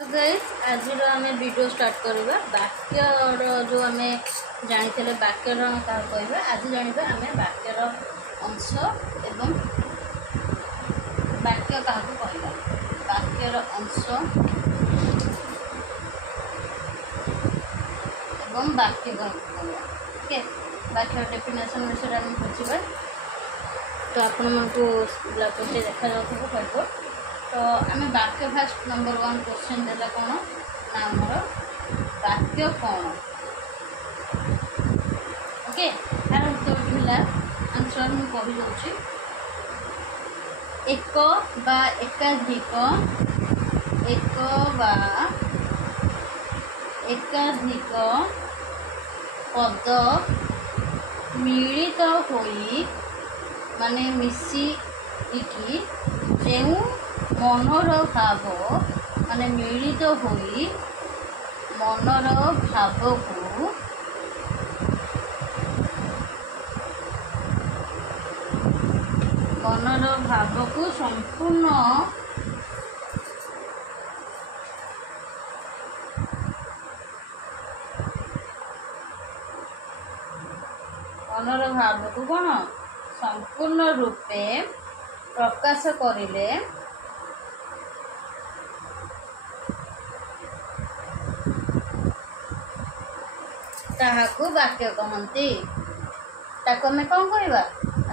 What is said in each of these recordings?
Guys आज आम video start करवा वाक्यर जो आम जानी वाक्यर क्या कहवा आज जाना आम वाक्यर अंश एवं वाक्य क्या कहवा वाक्यर अंश एवं वाक्य कहवा ओके वाक्य डेफिनेशन विषय आम बुझा तो आपण मन को देखा जाऊ तो आम वाक्य फास्ट नंबर 1 क्वेश्चन देला कौन ना आमर वाक्य कौन ओके यार उत्तर है आंसर मुझे कही जाऊँगी एक बा एकाधिक एक बा एकाधिक पद मिलित होई माने मिसिकी जो मनर भाव माने मिलित होई मनर भाव को संपूर्ण मनर भाव को कौन संपूर्ण रूपे प्रकाश करिले ताहाकु वाक्य कहती ताको आम कौन कहवा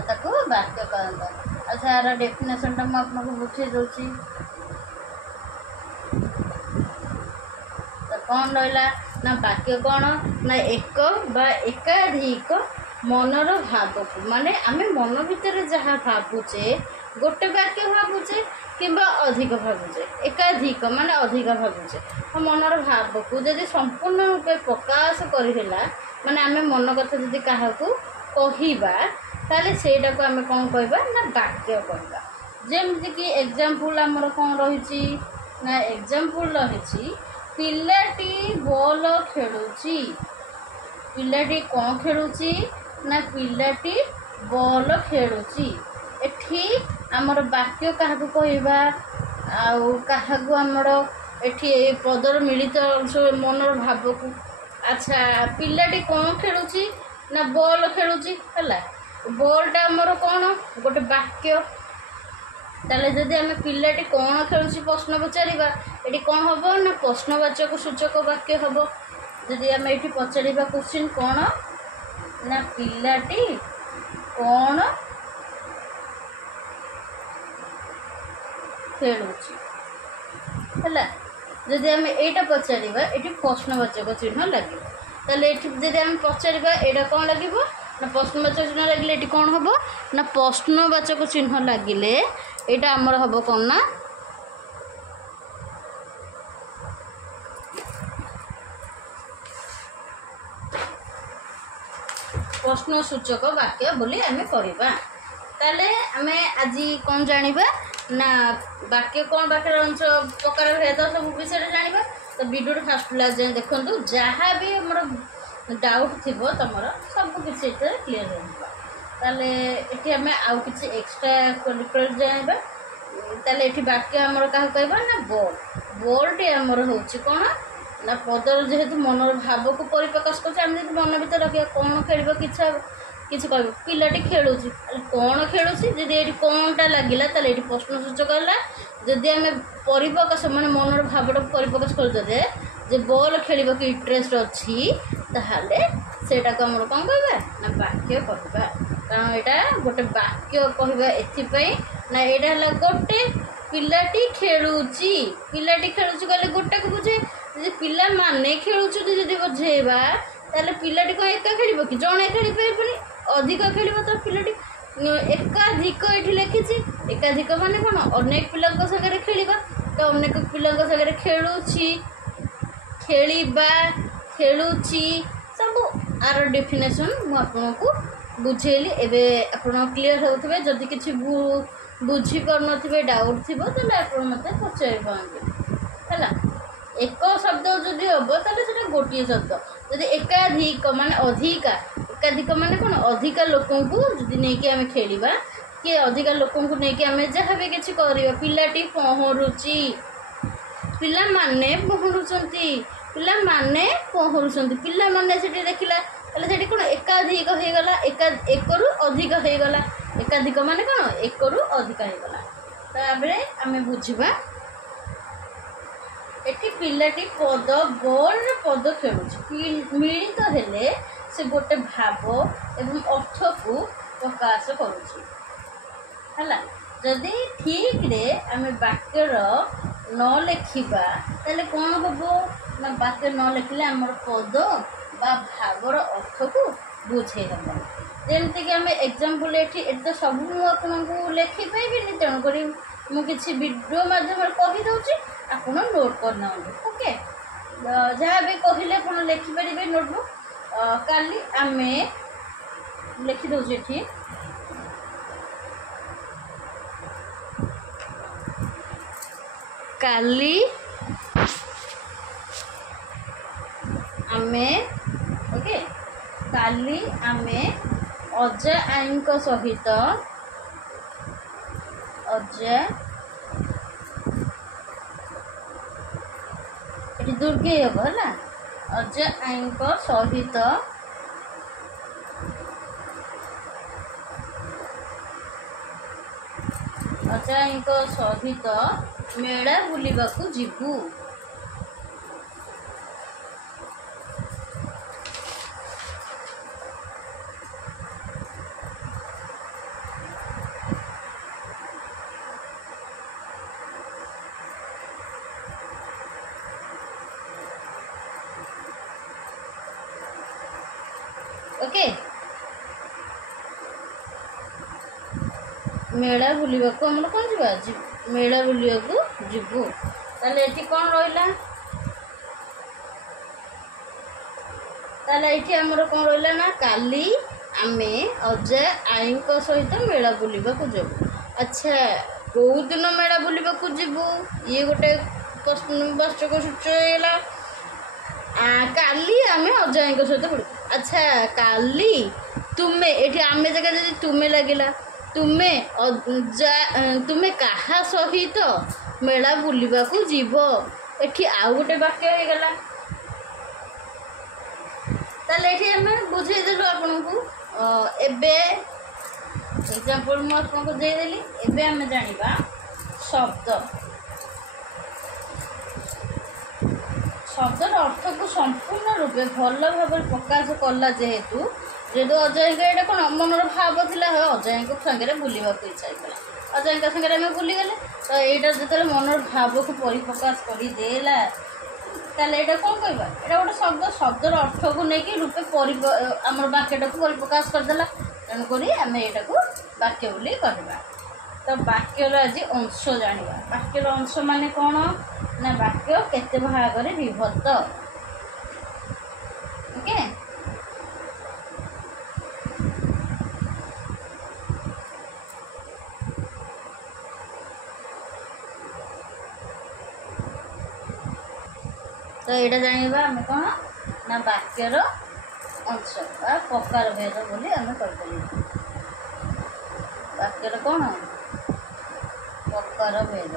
ताको वाक्य कहता। अच्छा यार डेफिनेशन टा मुझे आपको बुझे दूसरी तो कौन रहा ना वाक्य कौन ना एक बा एकाधिक मनर भाव को माने आम मन भितर जहाँ भावुचे गोटे वाक्य भावुचे किंबा अधिक भावुचे एकाधिक माने अधिक भावुचे मनर भाव को जदि संपूर्ण रूपे प्रकाश करला माने आम मन कथा जदि क्या कहवा ताले सेटा को आम कौन कहवा ना वाक्य कहवा। जेमती कि एग्जाम्पल आमर कौन रही ना एग्जाम्पल रही पिलाटी बॉल खेलुची पिलाटी कौन खेलुची ना पिलाटी बॉल खेलुची एठी आमर वाक्य क्या कहवा आमर एठी पदर मिलित मनर भाव को। अच्छा पिलाटी कौन खेलुची ना बॉल खेलुची है बॉलटा आमर कौन गोटे वाक्य ताले जदि आम पिलाटी कौन खेलुची प्रश्न पचारिबा एटी कौन हम ना प्रश्नवाचक सूचक वाक्य हम। जदि आम ये पचारिबा क्वेश्चन कौन ना पिलाटी कौन खेलुची है जदि आम एटा पचारिबा एटी प्रश्नवाचक चिन्ह लगे ताले जदि आम पचारिबा एटा कौन लगे ना प्रश्नवाचक चिन्ह लगे ये कौन हम ना प्रश्नवाचक चिन्ह लगिले यहाँ आमर हम कौन ना प्रश्नसूचक वाक्य बोली आम कहवा। ताले आम आज कौन जानिबा ना वाक्य कौन वाक्य अंश प्रकार भेद सब विषय जानिबा। तो वीडियो फास्ट लास्ट जाए देखो जहाँ भी आमर डाउट थी तुम सब किसी क्लीयर होगा ये आम आउ कि एक्सट्रा जाइबा ताले ये वाक्य आमर क्या कहवा ना बॉल बॉलटे आमर हूँ कौन ना पदर जेहेतु मनर भाव को परिप्रकाश कर मन भर रखा कौन खेल किसी कह पिलाटी खेलुची कौन खेलुची जब ये कौनटा लगिला ताले ये प्रश्नसूचक है। जदि आम परिप्रकाश माने मनर भावटा परिप्रकाश करदे जे बॉल खेल की इंटरेस्ट अच्छी ताहले सेटा को आमर कौन कहवा ना वाक्य कहवा। कारण यहाँ गोटे वाक्य कहवा एथिपाई ना यहाँ गोटे पिलाटी खेलुची कहले गोटे को बुझे पिला माने खेलुची जदि बुझेबा ताले पिलाटी कौन एका खेल कि जड़े खेल पारे अधिक खेल तो पिलाटी एकाधिक ये लिखी एकाधिक माने कौन अनेक पिला सागर खेलवा तो अनेक पिला सागर खेलुची खेलवा खेलुची सब आर डेफिनेशन मुझको बुझेली एवं आप क्लीयर होते जदि किसी बुझी पार थे डाउट थी तो मत पचारि पाते है। एक शब्द जदि हम तो गोटे शब्द जदि एकाधिक माने अधिका एकाधिक माने कौन अधिका लोक जदि नहीं आम खेलवा कि अधिका लोक नहीं आम जहाँ भी किसी कर पिलाटी पहरुची ପିଲାମାନେ ପହଁରୁଛନ୍ତି, ପିଲାମାନେ ପହଁରୁଛନ୍ତି, ପିଲାମାନେ ସେଠି ଦେଖିଲା ତାହେଲେ ସେଠି କ'ଣ ଏକାଧିକ ହେଇଗଲା, ଏକରୁ ଅଧିକ ହେଇଗଲା। ଏକାଧିକ ମାନେ କ'ଣ ଏକରୁ ଅଧିକ ହେଇଗଲା। ତାପରେ ଆମେ ବୁଝିବା ଏଠି ପିଲାଟି ବଲରେ ପଦ ଖେଳୁଛି, ମିଳିତ ହେଲେ ସେ ଗୋଟେ ଭାବ ଏବଂ ଅର୍ଥକୁ ପ୍ରକାଶ କରୁଛି ହେଲା। ଯଦି ଠିକରେ ଆମେ ବାକ୍ୟର ନ ଲେଖିବା ତାହେଲେ କ'ଣ ହେବ ନା ବାକ୍ୟ ନ ଲେଖିଲେ ଆମର ପଦ ବା ଭାବର ଅର୍ଥକୁ ବୁଝେଇ ହେବ। ଯେମିତିକି ଆମେ ଏକ୍ଜାମ୍ପଲ୍ ଏଠି ତ ସବୁ ମୁଁ ଆପଣଙ୍କୁ ଲେଖିପାରିବିନି, ତେଣୁକରି ମୁଁ କିଛି ଭିଡ଼ିଓ ମାଧ୍ୟମରେ କହିଦେଉଛି, ଆପଣ ନୋଟ୍ କରିନିଅନ୍ତୁ। ଓକେ, ଯାହା ବି କହିଲେ ଆପଣ ଲେଖିପାରିବେ ନୋଟବୁକ୍। କାଲି ଆମେ ଲେଖିଦେଉଛୁ ଏଠି କାଲି ଆମେ ଓକେ କାଲି ଆମେ ଅଜା ଆଈଙ୍କ ସହିତ ଏଠି ଦୁର୍ଗେଇ ହେବ ହେଲା। ଅଜା ଆଈଙ୍କ ସହିତ ମେଳା ବୁଲିବାକୁ ଯିବୁ। ଓକେ, ମେଳା ବୁଲିବାକୁ ଆମର କ'ଣ ଯିବା, ମେଳା ବୁଲିବାକୁ ଯିବୁ। ତାହେଲେ ଏଠି କ'ଣ ରହିଲା, ତାହେଲେ ଏଠି ଆମର କ'ଣ ରହିଲା ନା କାଲି ଆମେ ଅଜା ଆଈଙ୍କ ସହିତ ମେଳା ବୁଲିବାକୁ ଯିବୁ। ଆଚ୍ଛା, କେଉଁ ଦିନ ମେଳା ବୁଲିବାକୁ ଯିବୁ, ଇଏ ଗୋଟେ ବାଚକ ସୂଚକ ହେଇଗଲା। କାଲି ଆମେ ଅଜା ଆଈଙ୍କ ସହିତ ବୁଲିବୁ। ଆଚ୍ଛା, କାଲି ତୁମେ, ଏଠି ଆମେ ଜାଗା ଯଦି ତୁମେ ଲାଗିଲା, ତୁମେ କାହା ସହିତ ମେଳା ବୁଲିବାକୁ ଯିବ, ଏଠି ଆଉ ଗୋଟେ ବାକ୍ୟ ହେଇଗଲା। ତାହେଲେ ଏଠି ଆମେ ବୁଝେଇଦେଲୁ ଆପଣଙ୍କୁ। ଏବେ ଏକ୍ଜାମ୍ପଲ୍ ମୁଁ ଆପଣଙ୍କୁ ଦେଇଦେଲି। ଏବେ ଆମେ ଜାଣିବା ଶବ୍ଦର ଅର୍ଥକୁ ସମ୍ପୂର୍ଣ୍ଣ ରୂପେ ଭଲ ଭାବରେ ପ୍ରକାଶ କଲା। ଯେହେତୁ ଅଜୟଙ୍କ ଏଇଟା କ'ଣ ମନର ଭାବ ଥିଲା, ଅଜୟଙ୍କ ସାଙ୍ଗରେ ବୁଲିବାକୁ ଇଚ୍ଛା ହେଇଥିଲା, ଅଜୟଙ୍କ ସାଙ୍ଗରେ ଆମେ ବୁଲିଗଲେ। ତ ଏଇଟା ଯେତେବେଳେ ମନର ଭାବକୁ ପରିପ୍ରକାଶ କରିଦେଲା ତାହେଲେ ଏଇଟା କ'ଣ କହିବା, ଏଇଟା ଗୋଟେ ଶବ୍ଦର ଅର୍ଥକୁ ନେଇକି ରୂପେ ଆମର ବାକ୍ୟଟାକୁ ପରିପ୍ରକାଶ କରିଦେଲା। ତେଣୁକରି ଆମେ ଏଇଟାକୁ ବାକ୍ୟ ବୋଲି କହିବା। ତ ବାକ୍ୟର ଆଜି ଅଂଶ ଜାଣିବା। ବାକ୍ୟର ଅଂଶ ମାନେ କ'ଣ ନା ବାକ୍ୟ କେତେ ଭାଗରେ ବିଭକ୍ତ। ଓକେ, ତ ଏଇଟା ଜାଣିବା ଆମେ କ'ଣ ନା ବାକ୍ୟର ଅଂଶ ବା ପ୍ରକାର ଭେଦ ବୋଲି ଆମେ କହିପାରିବା। ବାକ୍ୟର କ'ଣ ପ୍ରକାର ଭେଦ।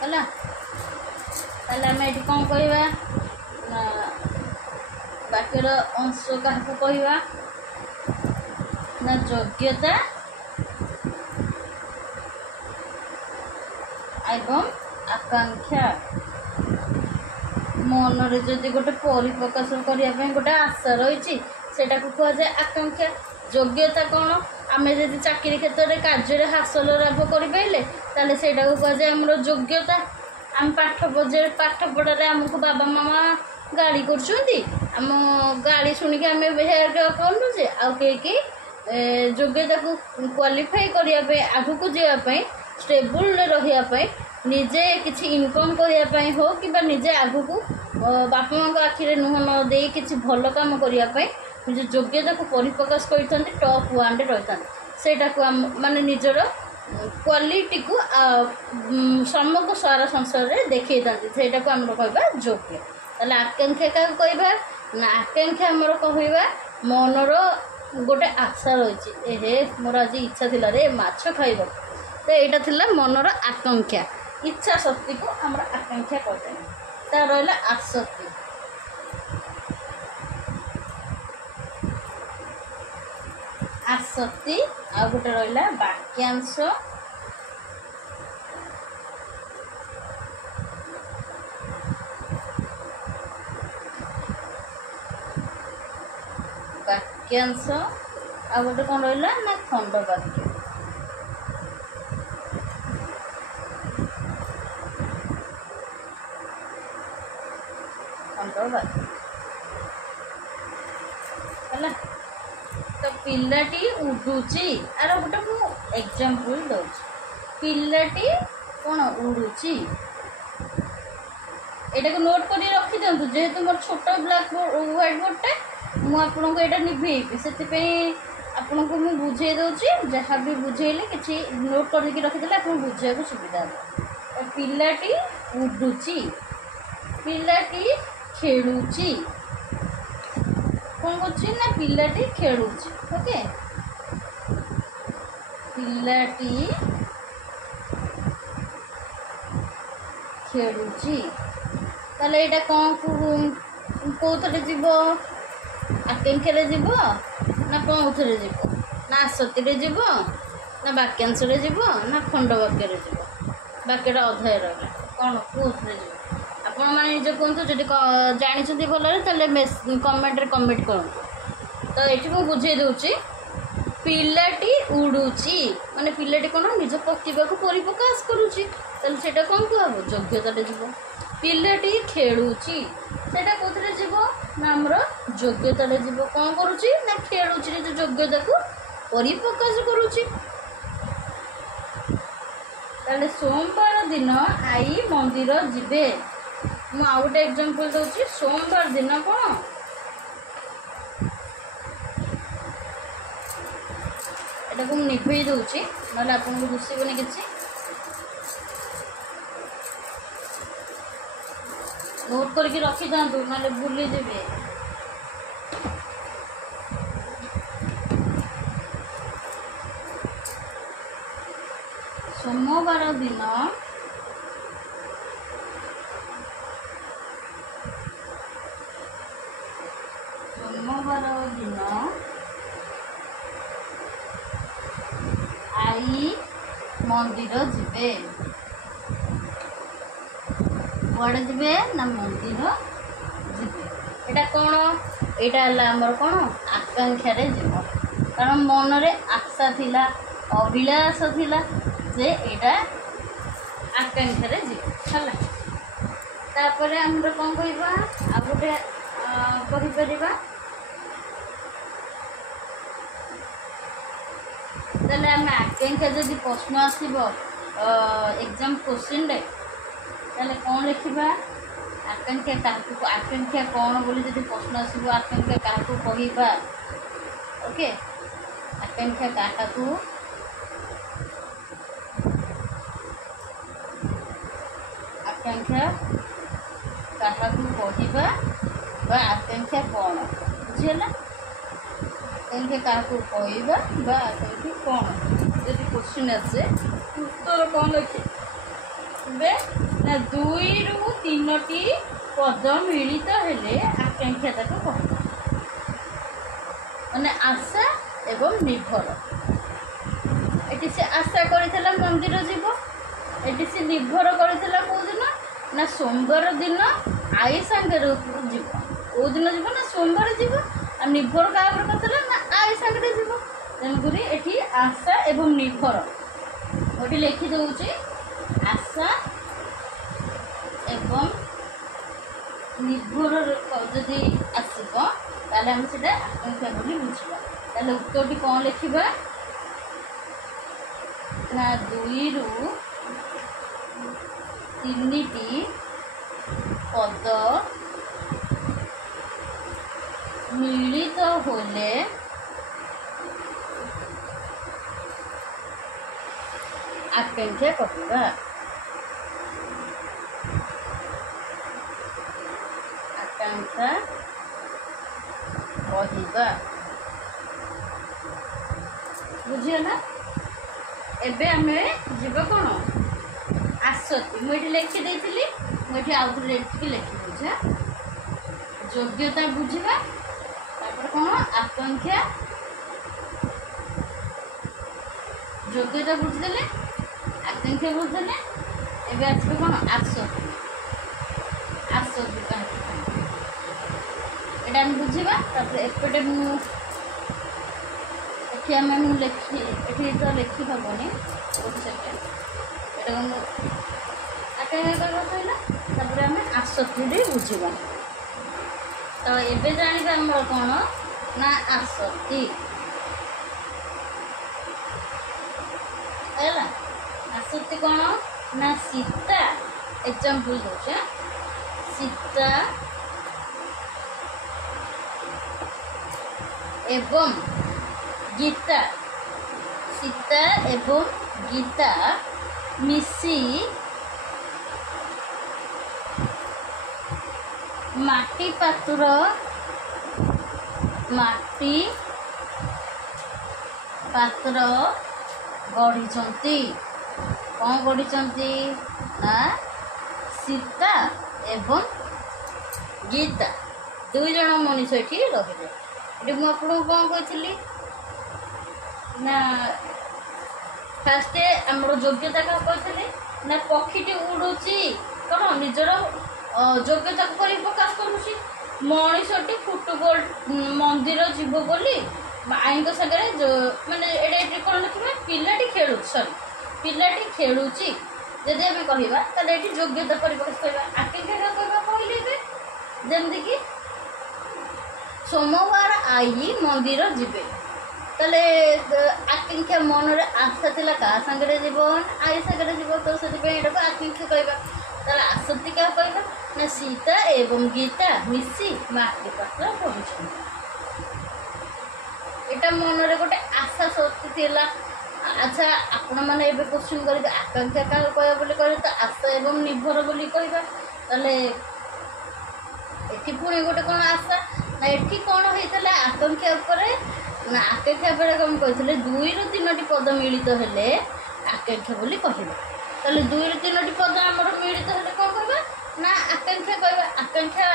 ହେଲା, ତାହେଲେ ଆମେ ଏଠି କ'ଣ କହିବା ନା ବାକ୍ୟର ଅଂଶ କାହାକୁ କହିବା ନା ଯୋଗ୍ୟତା ଏବଂ ଆକାଂକ୍ଷା। ମନରେ ଯଦି ଗୋଟେ ପରିପ୍ରକାଶ କରିବା ପାଇଁ ଗୋଟେ ଆଶା ରହିଛି ସେଇଟାକୁ କୁହାଯାଏ ଆକାଂକ୍ଷା। ଯୋଗ୍ୟତା କ'ଣ, ଆମେ ଯଦି ଚାକିରି କ୍ଷେତ୍ରରେ କାର୍ଯ୍ୟରେ ହାସଲ ଲାଭ କରିପାରିଲେ ତାହେଲେ ସେଇଟାକୁ କୁହାଯାଏ ଆମର ଯୋଗ୍ୟତା। ଆମେ ପାଠ ପଢ଼ାରେ ଆମକୁ ବାବା ମାମା ଗାଳି କରୁଛନ୍ତି, ଆମ ଗାଳି ଶୁଣିକି ଆମେ ହେୟାର କରୁଛେ, ଆଉ କେହି ଯୋଗ୍ୟତାକୁ କ୍ୱାଲିଫାଇ କରିବା ପାଇଁ, ଆଗକୁ ଯିବା ପାଇଁ, ଷ୍ଟେବୁଲ୍ରେ ରହିବା ପାଇଁ, ନିଜେ କିଛି ଇନକମ୍ କରିବା ପାଇଁ ହଉ କିମ୍ବା ନିଜେ ଆଗକୁ ବାପା ମାଆଙ୍କ ଆଖିରେ ଲୁହ ନ ଦେଇ କିଛି ଭଲ କାମ କରିବା ପାଇଁ ନିଜ ଯୋଗ୍ୟତାକୁ ପରିପ୍ରକାଶ କରିଥାନ୍ତି, ଟପ୍ 1ରେ ରହିଥାନ୍ତି। ସେଇଟାକୁ ମାନେ ନିଜର କ୍ୱାଲିଟିକୁ ସମଗ୍ର ସାରା ସଂସାରରେ ଦେଖେଇଥାନ୍ତି, ସେଇଟାକୁ ଆମର କହିବା ଯୋଗ୍ୟ। ତାହେଲେ ଆକାଂକ୍ଷା କାହାକୁ କହିବା ନା ଆକାଂକ୍ଷା ଆମର କହିବା ମନର ଗୋଟେ ଆଶା ରହିଛି, ମୋର ଆଜି ଇଚ୍ଛା ଥିଲା ରେ ମାଛ ଖାଇବାକୁ, तो यहाँ थिला मनर आकांक्षा इच्छा शक्ति को आमर आकांक्षा कहते हैं। ता रहा आसक्ति आसक्ति आ गोटे रहा वाक्यांश वाक्यांश आ गोटे कौन रहा ना खंड वाक्य है तो पिलाटी उड़ुची आर गोटे मु एग्जांपल दउछि पिलाटी कौन उड़ुची एटा को नोट करी रखी दियंतु जेहेतु मोर छोट ब्लैक बोर्ड व्हाइट बोर्ड टे मु आपन को एटा निभेबी सेति पे आपन को मु बुझे दउछि जहाँ भी बुझेले किछि नोट कर के रखि देले आपन बुझे को सुविधा हो। पिलाटी उड़ुची पिलाटी खेलुची कौन कर ना पिलाटी खेलुची ओके पिलाटी खेलुची ताले एटा कौन कौथरे जीव आकांक्षा जीव ना कौथरे जीव ना आसक्ति जीव ना वाक्यांश जीव ना खंड वाक्य जीव वाक्यटा अध्याय रहा कौन कौथरे जीव आपण मैंने निजे कहतु जब जानते भल कमेंट कमेंट करूँ तो ये मुझे बुझे दूची पिलाटी उड़ुची माने पिलाटी कौन निज प्रतिभा को परिप्रकाश करुच्ची से कौन कहब योग्यता जीव पिलाटी खेलुची सेटा कौन जीव ना आमर योग्यता जीव कौन करुच्ची ना खेलुची निज योग्यता को परिप्रकाश करुच्ची। ताले सोमवार दिन आई मंदिर जीवे मु आ गोटे एग्जांपल दूसरी सोमवार दिन कौन एटा को निभे दूसरी ना आपको दुसबनी कि नोट करके रखी था ना भूली देवे सोमवार दिन सोमवार दिन आई मंदिर जीवे कड़े जीवे ना मंदिर जीवे एटा कौन यहाँ आमर कौन आकांक्षा जीव कारण मन रे आशा थिला अभिलाष थिला जे एटा आकांक्षा जीव है तापर आमर कौन कहवा आ गोटे कहीपर ताले आम आकांक्षा जदि प्रश्न आसब एग्जाम क्वेश्चन रे ताले कौन लिखा आकांक्षा क्या आकांक्षा कौन बोली जदि प्रश्न आसब आकांक्षा क्या कहवा ओके आकांक्षा क्या आकांक्षा क्या कहवा आकांक्षा कौन बुझेगा आकांक्षा क्या कहवा आकांक्षा कौन जब क्वेश्चन आसे उत्तर कौन लिखे ना 2 ରୁ 3ଟି पद मिलित हेले आकांक्षा ताको कहवा माने आशा एवं निर्भर एटी से आशा करथिला मंदिर जीव एटी से निर्भर करथिला को दिन ना सोमवार दिन आई सांगे जीव को दिन जीव ना सोमवार जीव आ निर्भर क्या करथिला ना आई सांगे जीव तेणुकरी एटी आशा एवं निर्भर गोटे लिखि दउची आशा एवं निर्भर जदि आसब ताले हम सेटा आकांक्षा बोली बुझिबा ताले उत्तरटी कौन लिखिबा ना 2 ରୁ 3ଟି पद मिलित होले आकांक्षा कहवा आकांक्षा कहवा बुझिए ना ଏବେ ଆମେ ଯିବା କ'ଣ ଆସତି ମୁଁ ଏଠି ଲେଖିଦେଇଥିଲି ମୁଁ ଏଠି ଆଉ ଥରେ ଏଠିକି ଲେଖିଦେଉଛି। ଯୋଗ୍ୟତା ବୁଝିବା ତାପରେ କ'ଣ ଆକାଂକ୍ଷା ଯୋଗ୍ୟତା ବୁଝିଦେଲେ ଆକାଂକ୍ଷା ବୁଝିଦେଲେ ଏବେ ଆସିବେ କ'ଣ ଆସତି ଆସତି କାହିଁକି ଏଇଟା ଆମେ ବୁଝିବା। ତାପରେ ଏପଟେ ମୁଁ ଏଠି ଆମେ ମୁଁ ଏଠି ତ ଲେଖି ହେବନି ଗୋଟେ ସେକେଣ୍ଡ ଏଇଟା ମୁଁ ଆକାଂକ୍ଷା କହିଲା ତାପରେ ଆମେ ଆସତିରେ ବୁଝିବା। ତ ଏବେ ଜାଣିବା ଆମର କ'ଣ ନା ଆସତି ହେଲା। ଆସତି କ'ଣ ନା ସୀତା ଏକ୍ଜାମ୍ପଲ୍ ଦେଉଛି ସୀତା ଏବଂ ଗୀତା ସୀତା ଏବଂ ଗୀତା ମିଶି ମାଟି ପାତ୍ର ଗଢ଼ିଛନ୍ତି। କ'ଣ ଗଢ଼ିଛନ୍ତି ନା ସୀତା ଏବଂ ଗୀତା ଦୁଇ ଜଣ ମଣିଷ ଏଠି ରହିଲେ। ଏଠି ମୁଁ ଆପଣଙ୍କୁ କ'ଣ କହିଥିଲି ନା ଫାଷ୍ଟ ଆମର ଯୋଗ୍ୟତା କାହା କହିଥିଲି ନା ପକ୍ଷୀଟି ଉଡ଼ୁଛି କ'ଣ ନିଜର ଯୋଗ୍ୟତାକୁ କରି ପ୍ରକାଶ କରୁଛି। ମଣିଷଟି ଫୁଟବଲ ମନ୍ଦିର ଯିବ ବୋଲି ଆଇଙ୍କ ସାଙ୍ଗରେ ମାନେ ଏଇଟା କ'ଣ ଲେଖିବା ପିଲାଟି ଖେଳୁଛି ଯଦି ଆମେ କହିବା ତାହେଲେ ଏଠି ଯୋଗ୍ୟତା ପରିପ୍ରକାଶ କରିବା। ଆକାଂକ୍ଷା କହିବା କହିଲେ ଏବେ ଯେମିତିକି ସୋମବାର ଆଇ ମନ୍ଦିର ଯିବେ ତାହେଲେ ଆକାଂକ୍ଷା ମନରେ ଆଶା ଥିଲା କାହା ସାଙ୍ଗରେ ଯିବ ଆଇ ସାଙ୍ଗରେ ଯିବ ତ ସେଥିପାଇଁ ଏଇଟାକୁ ଆକାଂକ୍ଷା କହିବା। ତାହେଲେ ଆସକ୍ତି କାହା କହିବା ନା ସୀତା ଏବଂ ଗୀତା ମିଶି ମାଟି ପାତ୍ର ଗଢ଼ିଛନ୍ତି। ଏଇଟା ମନରେ ଗୋଟେ ଆଶା ଶକ୍ତି ଥିଲା। ଆଚ୍ଛା ଆପଣମାନେ ଏବେ କ୍ୱେଶ୍ଚିନ୍ କରିବେ ଆକାଂକ୍ଷା କାହାକୁ କହିବା ବୋଲି କହିଲେ ତ ଆଶା ଏବଂ ନିର୍ଭର ବୋଲି କହିବା। ତାହେଲେ ଏଠି ପୁଣି ଗୋଟେ କ'ଣ ଆଶା ନା ଏଠି କ'ଣ ହେଇଥିଲା ଆକାଂକ୍ଷା ଉପରେ ନା ଆକାଂକ୍ଷା ବେଳେ କ'ଣ କହିଥିଲେ 2ରୁ 3ଟି ପଦ ମିଳିତ ହେଲେ ଆକାଂକ୍ଷା ବୋଲି କହିବା। ତାହେଲେ 2ରୁ 3ଟି ପଦ ଆମର ମିଳିତ ହେଲେ କ'ଣ କହିବା ନା ଆକାଂକ୍ଷା କହିବା। ଆକାଂକ୍ଷାର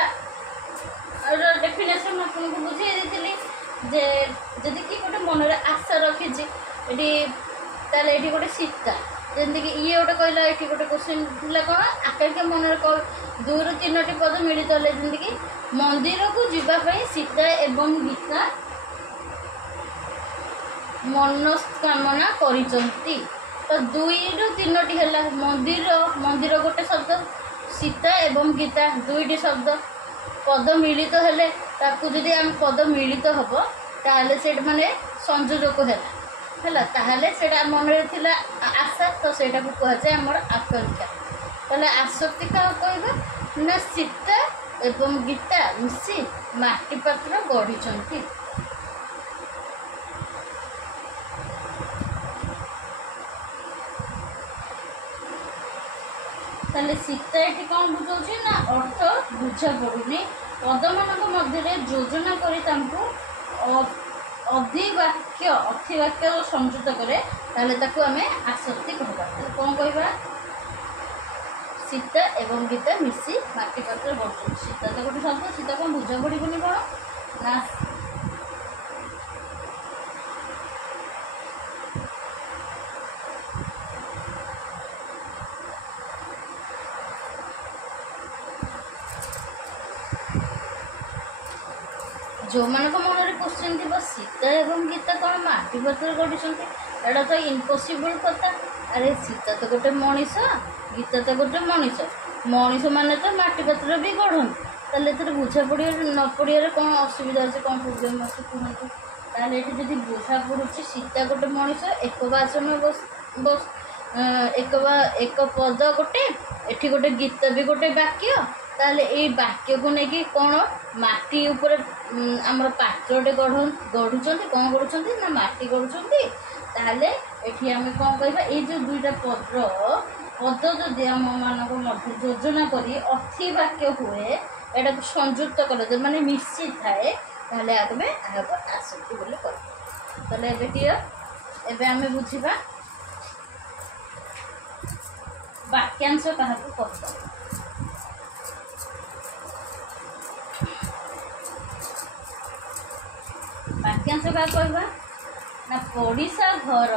ଡେଫିନେସନ୍ ଆପଣଙ୍କୁ ବୁଝେଇ ଦେଇଥିଲି ଯେ ଯଦି କି ଗୋଟେ ମନରେ ଆଶା ରଖିଛି ଏଠି ତାହେଲେ ଏଠି ଗୋଟେ ସୀତା ଯେମିତିକି ଇଏ ଗୋଟେ କହିଲା ଏଠି ଗୋଟେ କ୍ୱେଶ୍ଚିନ୍ ଥିଲା କ'ଣ ଆକାଂକ୍ଷା ମନରେ 2ରୁ 3ଟି ପଦ ମିଳିତ ହେଲେ ଯେମିତିକି ମନ୍ଦିରକୁ ଯିବା ପାଇଁ ସୀତା ଏବଂ ଗୀତା ମନସ୍କାମନା କରିଛନ୍ତି। ତ 2ରୁ 3ଟି ହେଲା ମନ୍ଦିର ଗୋଟେ ଶବ୍ଦ ସୀତା ଏବଂ ଗୀତା 2ଟି ଶବ୍ଦ ପଦ ମିଳିତ ହେଲେ ତାକୁ ଯଦି ଆମେ ପଦ ମିଳିତ ହେବ ତାହେଲେ ସେଇଟା ମାନେ ସଂଯୋଜକ ହେଲା ତାହେଲେ ସେଇଟା ମନରେ ଥିଲା ଆଶା ତ ସେଇଟାକୁ କୁହାଯାଏ ଆମର ଆକାଂକ୍ଷା। ତାହେଲେ ଆସକ୍ତି କାହାକୁ କହିବା ନା ସୀତା ଏବଂ ଗୀତା ମିଶି ମାଟି ପାତ୍ର ଗଢ଼ିଛନ୍ତି। ତାହେଲେ ସୀତା ଏଠି କ'ଣ ବୁଝାଉଛି ନା ଅର୍ଥ ବୁଝା ପଡ଼ୁନି ପଦମାନଙ୍କ ମଧ୍ୟରେ ଯୋଜନା କରି ତାଙ୍କୁ ଅଥିବାକ୍ୟ ସଂଯୁକ୍ତ କରେ ତାହେଲେ ତାକୁ ଆମେ ଆସକ୍ତି କହିବା। ତାହେଲେ କ'ଣ କହିବା ସୀତା ଏବଂ ଗୀତା ମିଶି ମାଟି ପାତ୍ର ଗଢ଼ୁଛନ୍ତି। ସୀତା ତ ଗୋଟେ ଶବ୍ଦ ସୀତା କ'ଣ ବୁଝା ପଡ଼ିବନି କ'ଣ ନା ଯେଉଁମାନଙ୍କ ମନରେ କ୍ୱେଶ୍ଚିନ୍ ଥିବ ସୀତା ଏବଂ ଗୀତା କ'ଣ ମାଟି ପାତ୍ର ଗଢ଼ିଛନ୍ତି ଏଇଟା ତ ଇମ୍ପସିବଲ୍ କଥା। ଆରେ ସୀତା ତ ଗୋଟେ ମଣିଷ ଗୀତା ତ ଗୋଟେ ମଣିଷ ମାନେ ତ ମାଟି ପାତ୍ର ବି ଗଢ଼ନ୍ତି। ତାହେଲେ ଏଥିରେ ବୁଝା ପଡ଼ିବାରେ ନ ପଡ଼ିବାରେ କ'ଣ ଅସୁବିଧା ଅଛି କ'ଣ ପ୍ରୋବ୍ଲେମ୍ ଅଛି କୁହନ୍ତୁ। ତାହେଲେ ଏଠି ଯଦି ବୁଝା ପଡ଼ୁଛି ସୀତା ଗୋଟେ ମଣିଷ ଏକ ପଦ ଗୋଟେ ଏଠି ଗୋଟେ ଗୀତ ବି ଗୋଟେ ବାକ୍ୟ ତାହେଲେ ଏଇ ବାକ୍ୟକୁ ନେଇକି କ'ଣ ମାଟି ଉପରେ ଆମର ପାତ୍ରଟେ ଗଢ଼ୁଛନ୍ତି କ'ଣ ଗଢ଼ୁଛନ୍ତି ନା ମାଟି ଗଢ଼ୁଛନ୍ତି। ତାହେଲେ ଏଠି ଆମେ କ'ଣ କହିବା ଏଇ ଯେଉଁ 2ଟା ପଦ ଯଦି ଆମମାନଙ୍କ ମଧ୍ୟ ଯୋଜନା କରି ଅଥିବାକ୍ୟ ହୁଏ ଏଟାକୁ ସଂଯୁକ୍ତ କରାଯାଏ ମାନେ ମିଶିଥାଏ ତାହେଲେ ଆମେ ଏହାକୁ ଆସକ୍ତି ବୋଲି କହିବା। ତାହେଲେ ଏବେ କ୍ଲିୟର। ଏବେ ଆମେ ବୁଝିବା ବାକ୍ୟାଂଶ କାହାକୁ କହିବା? ବାକ୍ୟାଂଶ କାହାକୁ କହିବା ନା ପଡ଼ିଶା ଘର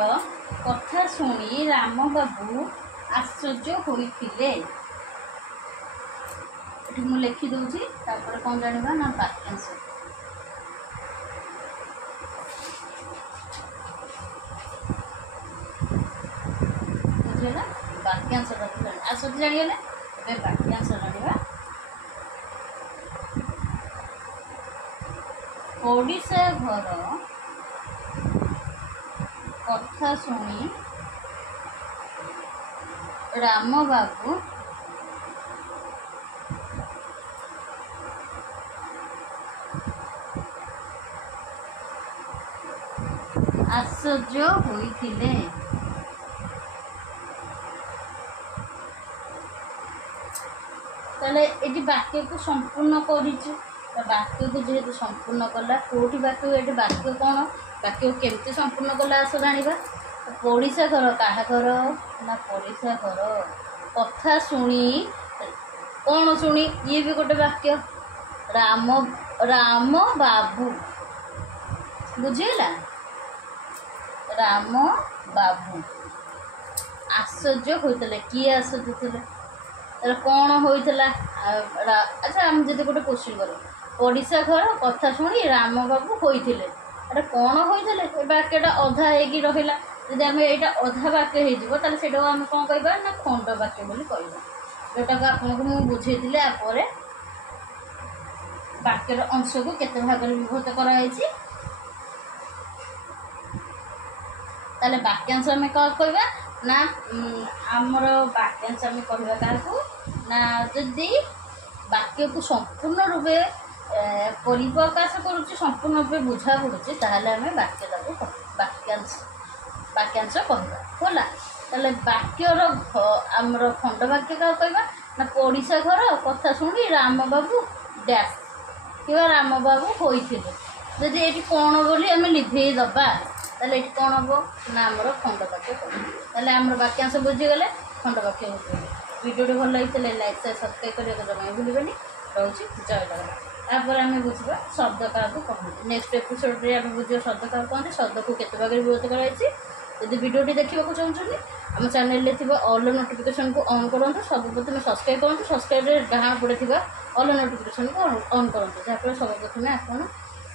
କଥା ଶୁଣି ରାମ ବାବୁ ଆଶ୍ଚର୍ଯ୍ୟ ହୋଇଥିଲେ। ଏଠି ମୁଁ ଲେଖି ଦେଉଛି, ତାପରେ କ'ଣ ଜାଣିବା ନା ବାକ୍ୟାଂଶ। ବୁଝିଲା? ବାକ୍ୟାଂଶଟାକୁ ଜାଣିବା। ଆଶ୍ଚର୍ଯ୍ୟ ଜାଣିଗଲେ, ଏବେ ବାକ୍ୟାଂଶ ଜାଣିବା। ପଡ଼ିଶା ଘର କଥା ଶୁଣି ରାମ ବାବୁ ଆଶ୍ଚର୍ଯ୍ୟ ହୋଇଥିଲେ। ତାହେଲେ ଏଠି ବାକ୍ୟକୁ ସମ୍ପୂର୍ଣ୍ଣ କରିଛୁ। ବାକ୍ୟକୁ ଯେହେତୁ ସମ୍ପୂର୍ଣ୍ଣ କଲା, କେଉଁଠି ବାକ୍ୟ, ଏଠି ବାକ୍ୟ କ'ଣ, ବାକ୍ୟକୁ କେମିତି ସମ୍ପୂର୍ଣ୍ଣ କଲା ଆସ ଜାଣିବା। ପଡ଼ିଶା ଘର, କାହା ଘର ନା ପଡ଼ିଶା ଘର କଥା ଶୁଣି, କ'ଣ ଶୁଣି, ଇଏ ବି ଗୋଟେ ବାକ୍ୟ। ରାମ ବାବୁ, ବୁଝିଗଲା? ରାମ ବାବୁ ଆଶ୍ଚର୍ଯ୍ୟ ହୋଇଥିଲେ। କିଏ ଆଶ୍ଚର୍ଯ୍ୟ ଥିଲେ? ତାହେଲେ କ'ଣ ହୋଇଥିଲା? ଆଚ୍ଛା, ଆମେ ଯଦି ଗୋଟେ କୋଶ୍ଚିନ୍ କରୁ, ପଡ଼ିଶା ଘର କଥା ଶୁଣି ରାମ ବାବୁ ହୋଇଥିଲେ, ଏଇଟା କ'ଣ ହୋଇଥିଲେ? ଏ ବାକ୍ୟଟା ଅଧା ହେଇକି ରହିଲା। ଯଦି ଆମେ ଏଇଟା ଅଧା ବାକ୍ୟ ହେଇଯିବ, ତାହେଲେ ସେଇଟାକୁ ଆମେ କ'ଣ କହିବା ନା ଖଣ୍ଡ ବାକ୍ୟ ବୋଲି କହିବା। ଯେଉଁଟାକୁ ଆପଣଙ୍କୁ ମୁଁ ବୁଝେଇଥିଲି। ପରେ ବାକ୍ୟର ଅଂଶକୁ କେତେ ଭାଗରେ ବିଭକ୍ତ କରାଯାଇଛି। ତାହେଲେ ବାକ୍ୟାଂଶ ଆମେ କ'ଣ କହିବା ନା ଆମର ବାକ୍ୟାଂଶ ଆମେ କହିବା କାହାକୁ ନା ଯଦି ବାକ୍ୟକୁ ସମ୍ପୂର୍ଣ୍ଣ ରୂପେ ପରିପ୍ରକାଶ କରୁଛି, ସମ୍ପୂର୍ଣ୍ଣ ରୂପେ ବୁଝା ପଡ଼ୁଛି, ତାହେଲେ ଆମେ ବାକ୍ୟଟାକୁ ବାକ୍ୟାଂଶ କହିବା। ହେଲା? ତାହେଲେ ବାକ୍ୟର ଆମର ଖଣ୍ଡ ବାକ୍ୟ କାହାକୁ କହିବା ନା ପଡ଼ିଶା ଘର କଥା ଶୁଣି ରାମ ବାବୁ ଡ୍ୟାସ୍ କିମ୍ବା ରାମ ବାବୁ ହୋଇଥିଲେ। ଯଦି ଏଠି କ'ଣ ବୋଲି ଆମେ ଲିଭେଇ ଦେବା, ତାହେଲେ ଏଠି କ'ଣ ହେବ ନା ଆମର ଖଣ୍ଡ ବାକ୍ୟ କହିବା। ତାହେଲେ ଆମର ବାକ୍ୟାଂଶ ବୁଝିଗଲେ, ଖଣ୍ଡ ବାକ୍ୟ ବୁଝିଗଲେ। ଭିଡ଼ିଓଟି ଭଲ ଲାଗିଥିଲେ ଲାଇକ୍ ସେୟାର ସବସ୍କ୍ରାଇବ୍ କରିବାକୁ ଜମା ଭୁଲିବେନି। ରହୁଛି, ଜୟ ଜଗନ୍ନାଥ। ତାପରେ ଆମେ ବୁଝିବା ଶବ୍ଦ କାହାକୁ କହନ୍ତି। ନେକ୍ସଟ ଏପିସୋଡ଼ରେ ଆମେ ବୁଝିବା ଶବ୍ଦ କାହାକୁ କହନ୍ତି, ଶବ୍ଦକୁ କେତେ ଭାଗରେ ବିଭକ୍ତ କରାଯାଇଛି। ଯଦି ଭିଡ଼ିଓଟି ଦେଖିବାକୁ ଚାହୁଁଛନ୍ତି, ଆମ ଚ୍ୟାନେଲରେ ଥିବା ଅଲ୍ ନୋଟିଫିକେସନ୍କୁ ଅନ୍ କରନ୍ତୁ। ସବୁପ୍ରଥମେ ସବସ୍କ୍ରାଇବ୍ କରନ୍ତୁ। ସବସ୍କ୍ରାଇବ୍ରେ ଡାହାଣ ପଟେ ଥିବା ଅଲ୍ ନୋଟିଫିକେସନ୍କୁ ଅନ୍ କରନ୍ତୁ, ଯାହାଫଳରେ ସର୍ବପ୍ରଥମେ ଆପଣ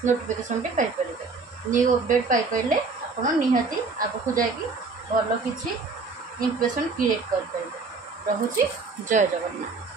ନୋଟିଫିକେସନ୍ଟି ପାଇପାରିବେ। ନ୍ୟୁ ଅପଡ଼େଟ୍ ପାଇପାରିଲେ ଆପଣ ନିହାତି ଆଗକୁ ଯାଇକି ଭଲ କିଛି ଇମ୍ପ୍ରେସନ୍ କ୍ରିଏଟ୍ କରିପାରିବେ। ରହୁଛି, ଜୟ ଜଗନ୍ନାଥ।